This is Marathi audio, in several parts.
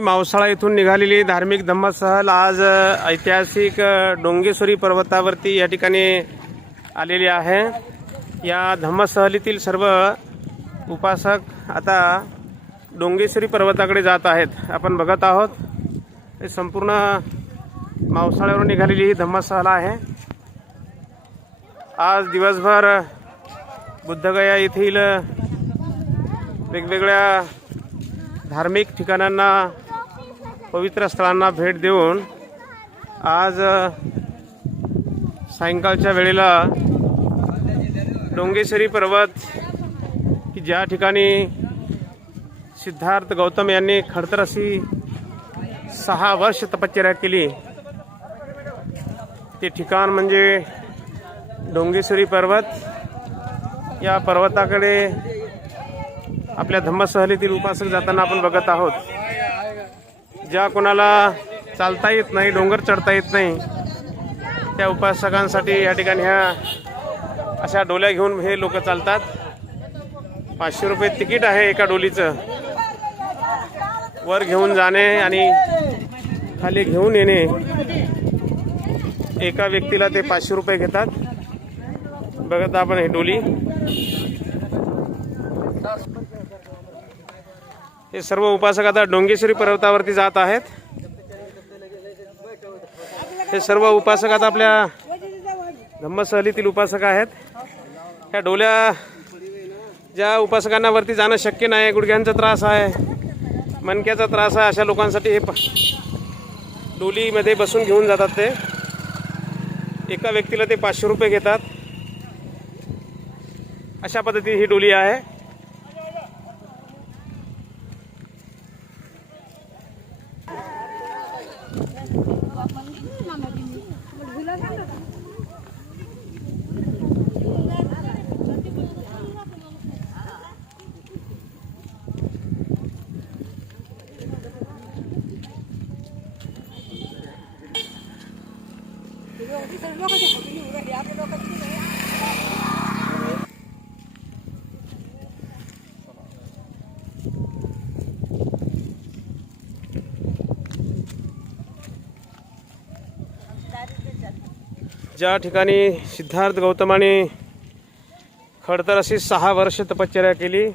मावसाळा येथून निघालेली धार्मिक धम्म सहल आज ऐतिहासिक डोंगेश्वरी पर्वतावरती या ठिकाणी आलेली आहे. या धम्म सहलीतील सर्व उपासक आता डोंगेश्वरी पर्वताकडे जात आहेत. आपण बघत आहोत हे संपूर्ण मावसाळ्यावरून निघालेली ही धम्म सहल आहे. आज दिवसभर बुद्धगया येथील वेगवेगळ्या धार्मिक ठिकाणांना पवित्र स्थळांना भेट देऊन आज सायंकाळच्या वेळेला डोंगेश्वरी पर्वत की ज्या ठिकाणी सिद्धार्थ गौतम यांनी खडतर अशी सहा वर्ष तपश्चर्या केली ते ठिकाण म्हणजे डोंगेश्वरी पर्वत. या पर्वताकडे आपल्या धम्मसहलीतील उपासक जाताना आपण बघत आहोत. ज्या कोणाला चालता येत नाही डोंगर चढता येत नाही त्या उपासकांसाठी या ठिकाणी ह्या अशा डोल्या घेऊन हे लोक चालतात. पाचशे रुपये तिकीट आहे एका डोलीचं. वर घेऊन जाणे आणि खाली घेऊन येणे. एका व्यक्तीला ते पाचशे रुपये घेतात. बघत आपण हे डोली. हे सर्व उपासक आता डोंगेश्वरी पर्वतावरती जात आहेत. हे सर्व उपासक आता आपल्या धम्मसहलीतील उपासक आहेत. ह्या डोल्या ज्या उपासकांना वरती जाणं शक्य नाही गुडघ्यांचा त्रास आहे मणक्याचा त्रास आहे अशा लोकांसाठी हे प- डोलीमध्ये बसून घेऊन जातात ते. एका व्यक्तीला ते पाचशे रुपये घेतात. अशा पद्धतीने ही डोली आहे. Thank you. ज्या ठिकाणी सिद्धार्थ गौतमाने खडतर अशी सहा वर्ष तपश्चर्या केली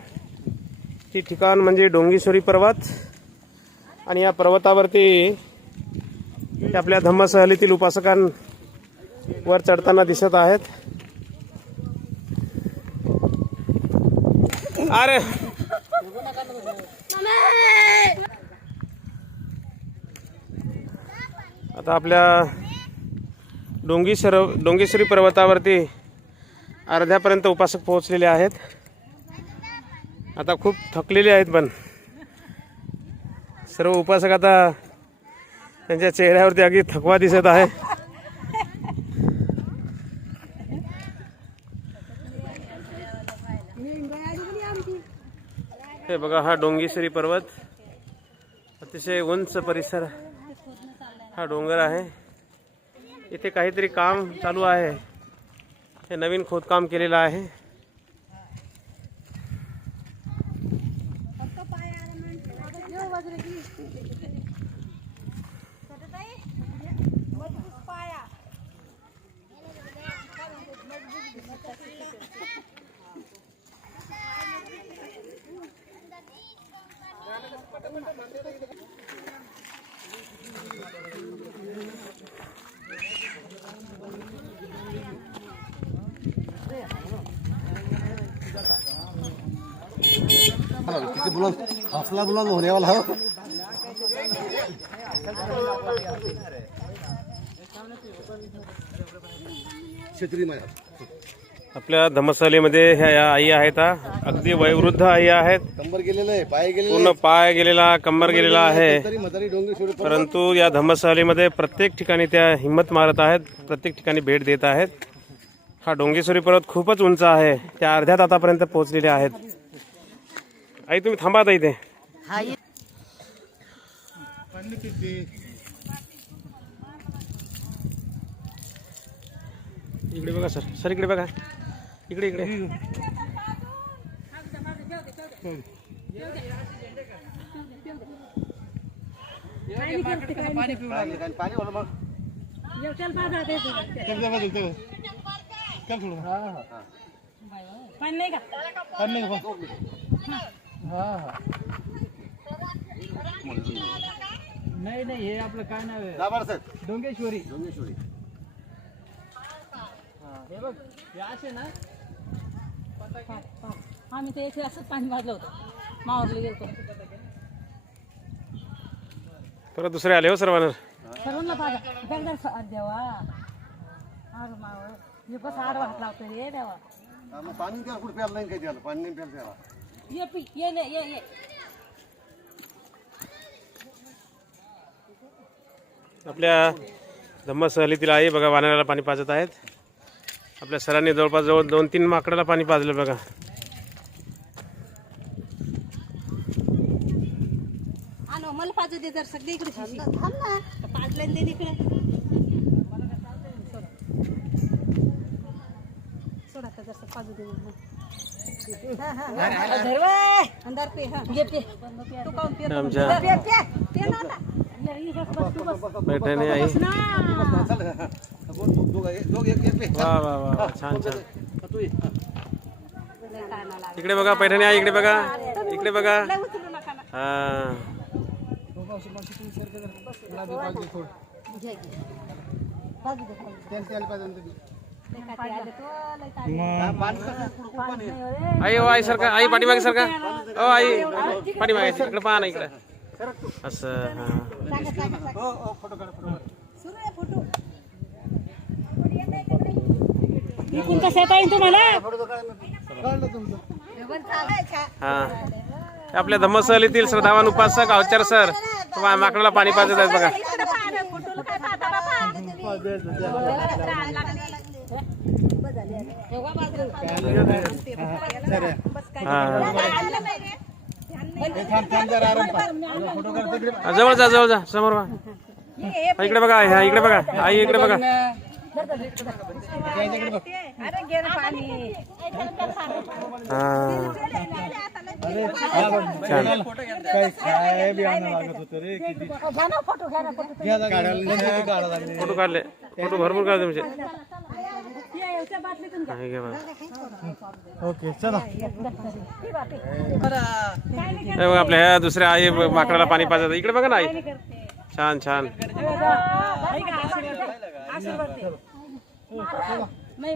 ती ठिकाण म्हणजे डोंगीश्वरी पर्वत. आणि या पर्वतावरती आपल्या धम्मसहलीतील उपासकां वर चढताना दिसत आहेत. अरे! आता आपल्या डोंगीश्वर डोंगेश्वरी पर्वतावरती अर्ध्यापर्यंत उपासक आहेत. आता खूप थकलेले आहेत सर्व उपासक आता चेहऱ्यावरती अगदी थकवा दिसत हे बघा, हा डोंगेश्वरी पर्वत. अतिशय उंच परिसर. हा डोंगर आहे. इथे काहीतरी काम चालू हे नवीन खोदकाम केलेलं आहे. किती बुलंद हौसला बुलंद होने वाला हो क्षेत्रीय माया. आपल्या धर्मशालेमध्ये ह्या या आई आहेत हा. अगदी वयोवृद्ध आई आहेत. कंबर गेलेलं आहे पाय गेलेले पूर्ण पाय गेलेला कंबर गेलेला आहे. तरी म्हातारी डोंगरी सोडून परंतु या धम्मशालीमध्ये प्रत्येक ठिकाणी त्या हिंमत मारत आहेत प्रत्येक ठिकाणी भेट देत आहेत. हा डोंगेश्वरी पर्वत खूपच उंच आहे त्या अर्ध्या तातापर्यंत पोहोचलेले आहेत. आई तुम्ही थांबा आता इथे इकडे बघा सर सर इकडे बघा इकडे इकडे पाणी पाणी होतं मग चल जा बघ इथं. चल थोडं. पण नाही का पाणी नाही का? नाही नाही हे आपलं काय नाव आहे? साहेब. डोंगेश्वरी. डोंगेश्वरी. हे बघ हे असे ना? आम्ही ते इथे असंच पाणी वाजलं होतं. मावरले गेलो परत दुसरे आले हो सर्वांना? सर्वांना पाजा दगडा देवा. अरे माव हे कसं आडवा हात लावतो देवा. हा, मग पाणी त्याला कुठं प्यायला नाही काही त्याला? पाणी नाही प्यायला त्याला. ये पी ये ले ये ये। आपल्या धम्म सहलीतील आई बघा वानराला पाणी पाजत आहेत. आपल्या सरांनी जवळपास जवळ दोन तीन माकडाला पाणी पाजलं बघा. मला पाजू दे जर सगळे इकडे पाजलं दे इकडे. सोडा. जसं पाजू दे मग. हा, हा, हा. धरवाय. अंधार पे, हा. घे पे. तू काहून पे? आमच्या पे, पे. पे ना आता. ये, ये, बस, तू बस. पैठणी आई ना. चल हा. दोन- दोन- दोघं एक- दोघं एक- एक पे. वा वा वा वा. छान छान हा, तू ये. हा. लय ताणा लागला. इकडे बघा पैठणी आई इकडे बघा इकडे बघा लय उचलू नका ना. हा घे, घे. बाजू दे, बाजू दे. तेल- तेल पाहिजे ताण. हा. आई ओ आई सरका आई पाठीमागे सरका ओ आई पाठीमागे इकडे पहा ना इकडे असं हा. हो, हो, काढ. सुरू आहे तुम्हाला. हा आपल्या धम्म सहलीतील श्रद्धावान उपासक अवचार सर तुम्हा माकडाला पाणी पाजत आहेत बघा हाँ। जवर जा जवर जा समोर इक इक बघा ह्या इकडे फ़ोटो फ़ोटो. फ़ोटो फ़ोटो काढले. फोटो भरपूर काढले तुमचे ये, येऊच्या बाटलीतून घ्या. हा, हे घे बघा ओके चला. ही बाटली. हे बघा आपल्या ह्या दुसऱ्या आई माकडाला पाणी पाजत इकडे बघा ना आई. छान छान. नाही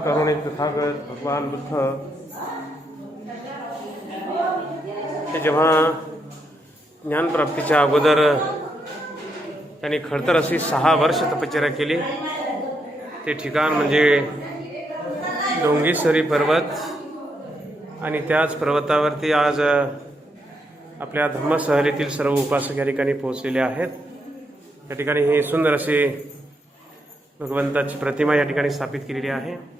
करुणे महाकरुणिक तथागत भगवान बुद्ध. हे जेव्हा ज्ञानप्राप्तीच्या अगोदर त्यांनी खडतर अशी सहा वर्ष तपश्चर्या केली. ते ठिकाण म्हणजे डोंगीसरी पर्वत आणि त्याच पर्वतावरती आज आपल्या धम्मसहलीतील सर्व उपासक या ठिकाणी पोहोचलेले आहेत. त्या ठिकाणी ही सुंदर अशी भगवंताची प्रतिमा या ठिकाणी स्थापित केलेली आहे.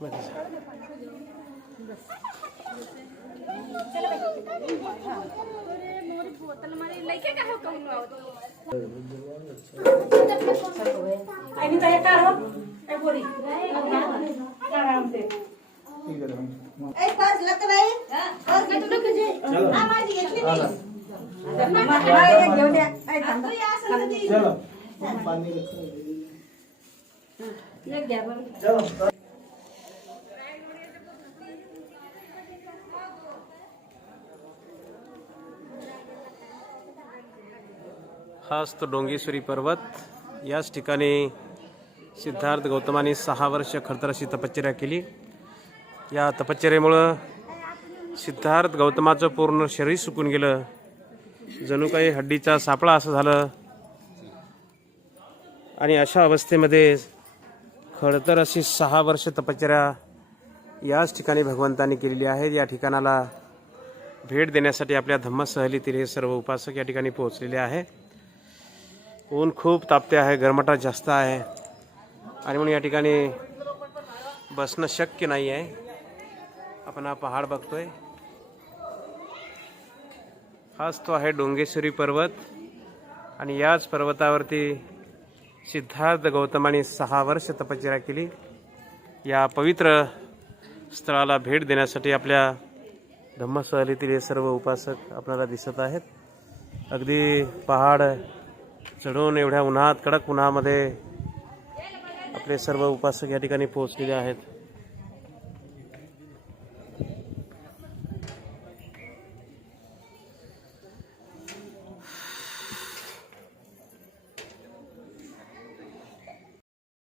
बरं. आणि काय काढ काय बोरी काढ आमचे ए, पर्स लग बाई. पर्स घेतली तुझी? हा, माझी घेतली मी. मला एक घेऊन या काय तू या असेल तर ती. एक घ्या बरं हाच तो डोंगेश्वरी पर्वत. याच ठिकाणी सिद्धार्थ गौतमाने सहा वर्ष खरतर अशी तपश्चर्या केली. या तपश्चर्येमुळं सिद्धार्थ गौतमाचं पूर्ण शरीर सुकून गेलं. जणू काही हड्डीचा सापळा असं झालं. आणि अशा अवस्थेमध्ये खडतर अशी सहा वर्ष तपश्चर्या याच ठिकाणी भगवंतांनी केलेली आहे या ठिकाणाला भेट देण्यासाठी आपल्या धम्मसहलीतील हे सर्व उपासक या ठिकाणी पोहोचलेले आहे ऊन खूप तापते आहे गरमटा जास्त आहे. आणि म्हणून या ठिकाणी बसणं शक्य नाही आहे. आपण हा पहाड बघतोय. हाच तो आहे डोंगेश्वरी पर्वत. आणि याच पर्वतावरती सिद्धार्थ गौतमाने सहा वर्ष तपश्चर्या केली. या पवित्र स्थळाला भेट देण्यासाठी आपल्या धम्मसहलीतील हे सर्व उपासक आपल्याला दिसत आहेत. अगदी पहाड चढून एवढ्या उन्हात कडक उन्हामध्ये आपले सर्व उपासक या ठिकाणी पोहोचलेले आहेत.